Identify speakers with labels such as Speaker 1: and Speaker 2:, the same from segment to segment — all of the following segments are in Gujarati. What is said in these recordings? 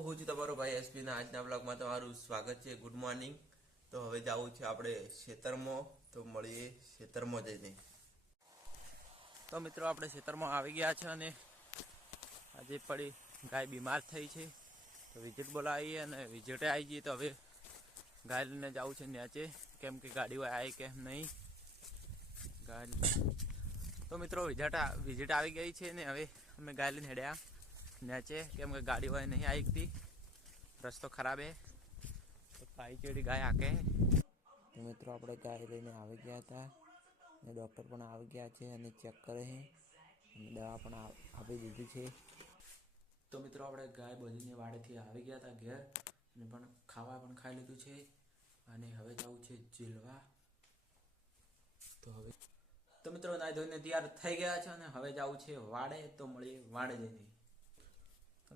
Speaker 1: આજના બ્લોગમાં તમારું સ્વાગત છે. ગુડ મોર્નિંગ તો હવે જવું છે આપણે ખેતરમાં. તો મળીએ ખેતરમાં જઈને. તો મિત્રો, આપણે ખેતરમાં આવી ગયા છે અને આજે પડી ગાય બીમાર થઈ છે. તો વિઝિટ બોલાવીએ અને વિઝિટે આવી જઈએ. તો હવે ગાય લઈને જવું છે ન્યાચે. કેમ કે ગાડીઓ આવી કેમ નહીં. ગાય તો મિત્રો, વિઝિટ વિઝિટ આવી ગઈ છે ને હવે અમે ગાય લઈને હેડ્યા. ન્યાચે કેમ કે ગાડી હોય નહીં આવી હતી. રસ્તો ખરાબ હે. તો પાઈ ચેડી ગાય આકે તો મિત્રો આપણે ગાય લઈને આવી ગયા હતા. અને ડૉક્ટર પણ આવી ગયા છે અને ચેક કરે છે. અને દવા પણ આપી દીધી છે. તો મિત્રો આપણે ગાય બધીને વાડેથી આવી ગયા હતા ઘેર. અને પણ ખાવા પણ ખાઈ લીધું છે. અને હવે જવું છે જીલવા તો હવે તો મિત્રો નાઈ ધોઈને તૈયાર થઈ ગયા છે અને હવે જવું છે વાડે. તો મળીએ વાડે જઈને.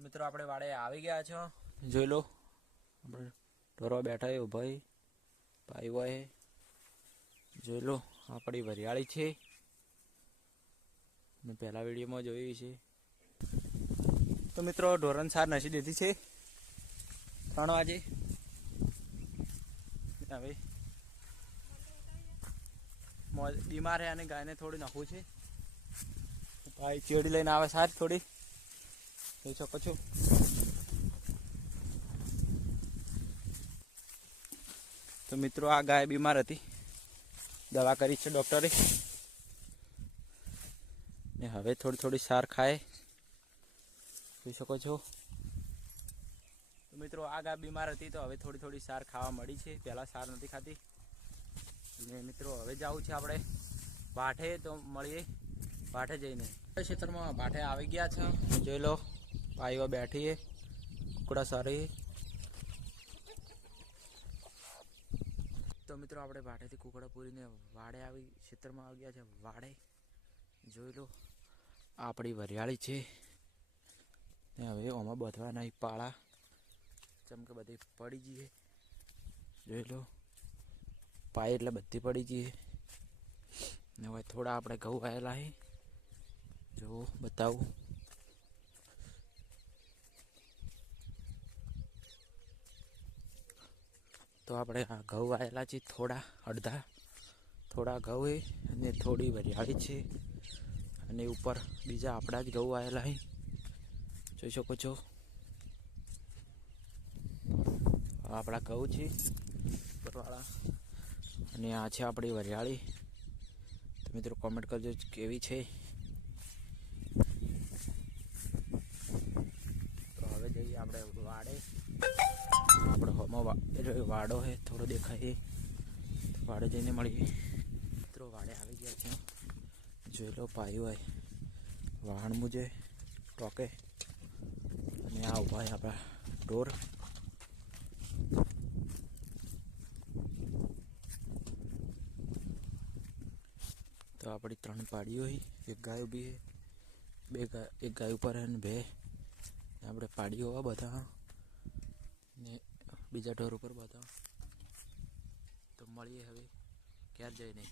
Speaker 1: મિત્રો, આપણે વાડે આવી ગયા છો. જોઈ લો. આપણે ઢોરો બેઠા એ ભાઈ ભાઈ હોય જોઈ લો, આપણી વરિયાળી છે. મેં પહેલા વિડીયોમાં જોયું છે. તો મિત્રો, ઢોરણ સાર નસી દીધી છે. ત્રણ વાગે. હવે બીમાર છે અને ગાયને થોડી નાખવું છે. ભાઈ ચેડી લઈને આવે સાર થોડી. જોઈ શકો છો. તો મિત્રો, આ ગાય બીમાર હતી. દવા કરી છે ડૉક્ટરે. ને હવે થોડી થોડી સાર ખાય. જોઈ શકો છો. મિત્રો, આ ગાય બીમાર હતી તો હવે થોડી થોડી સાર ખાવા મળી છે. પહેલાં સાર નથી ખાતી. અને મિત્રો, હવે જવું છે આપણે ભાઠે તો મળીએ. ભાઠે જઈને. ક્ષેત્રમાં ભાઠે આવી ગયા છે. જોઈ લો. પાઈઓ બેઠીએ કુકડા સારી તો મિત્રો, આપણે ભાટેથી કુકડા પૂરીને વાડે આવી ક્ષેત્રમાં આવી ગયા છે, વાડે. જોઈ લો, આપણી વરિયાળી છે. ને હવે ઓમાં બધવાના પાળા ચમકે બધી પડી જઈએ જોઈ લો, પાય એટલે બધી પડી જઈએ ને હવે થોડા આપણે ઘઉં આવેલા છે જો બતાવું. તો આપણે આ ઘઉં વાયેલા છે થોડા, અડધા. થોડા ઘઉં અને થોડી વરિયાળી છે. અને ઉપર બીજા આપણા જ ઘઉં વાયેલા જોઈ શકો છો. આપણા ઘઉં છે, ઉપરવાળા. અને આ છે આપણી વરિયાળી. તો મિત્રો કોમેન્ટ કરજો કેવી છે. તો હવે જઈએ આપણે વાડે. એટલે વાડો છે થોડો દેખાય વાડે જઈને મળીએ. મિત્રો, વાડે આવી ગયા છે. જોઈ લો પાયું હોય વાહણ મુજે ટોકે. અને આ ઊભા આપણા ઢોર. તો આપણી ત્રણ પાડીઓ એક ગાય ઊભી છે બે ગાય એક ગાય ઉપર હે ને બે. આપણે પાડીઓ બધા. ને બીજા ઢોર ઉપર બધા. તો મળીએ હવે. ક્યારે જઈને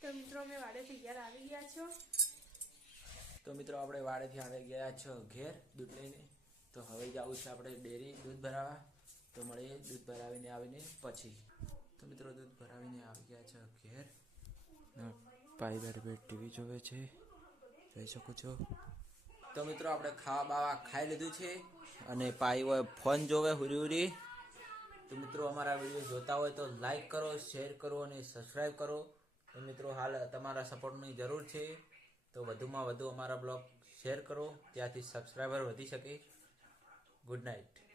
Speaker 2: તો મિત્રો અમે વાડેથી ઘેર આવી ગયા છો.
Speaker 1: તો મિત્રો આપણે વાડેથી આવી ગયા છો ઘેર દૂધ લઈને. તો હવે જવું છે આપણે ડેરી દૂધ ભરાવા. તો મળીએ દૂધ ભરાવીને આવીને પછી. તો મિત્રો દૂધ ભરાવીને આવી ગયા છે ઘેર. ભાઈ બેઠ ટીવી જોવે છે. રહી શકો છો. તો મિત્રો આપણે ખાવા બાવા ખાઈ લીધું છે અને પાઈ હોય ફોન જોવે હુરી હુરી. તો મિત્રો અમારા વીડિયો જોતા હોય તો લાઈક કરો શેર કરો અને સબસ્ક્રાઈબ કરો. તો મિત્રો હાલ તમારા સપોર્ટની જરૂર છે. તો વધુમાં વધુ અમારા બ્લોગ શેર કરો. ત્યાંથી સબસ્ક્રાઈબર વધી શકે. Good night